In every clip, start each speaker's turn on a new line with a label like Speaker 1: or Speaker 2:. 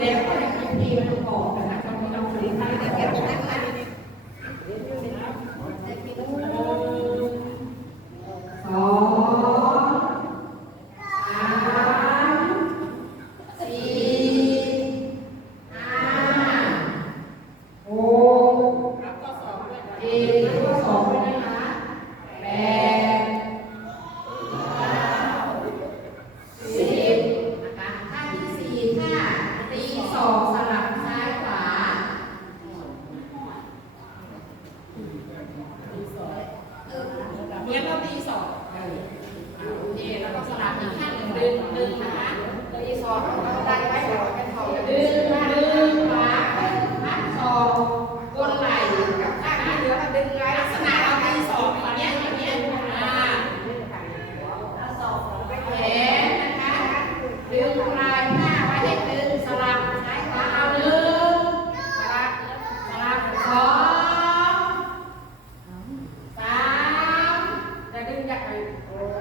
Speaker 1: ใน
Speaker 2: ลักษณะที่ดีมันประกอบ Yeah.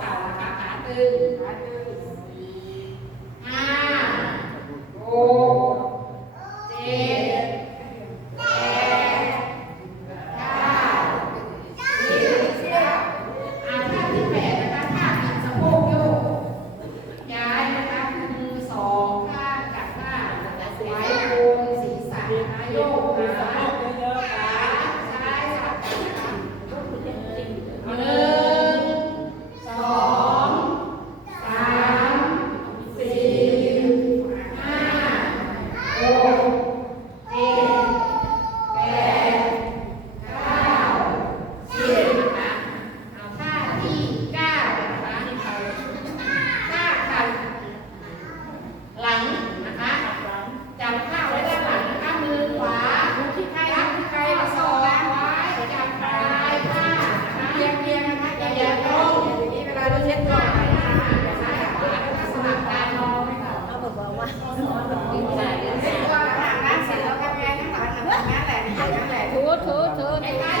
Speaker 2: เก่านะคะขาตึงขาตึงห้าหกเจ็ดแปดเก้าสิบอ่าท่าที่แปดนะคะท่าบิดสะโพกยกยายนะคะคือสองข้างจากหน้า
Speaker 1: ไว้
Speaker 2: โค
Speaker 1: งศีรษะ
Speaker 2: นยก 多。哎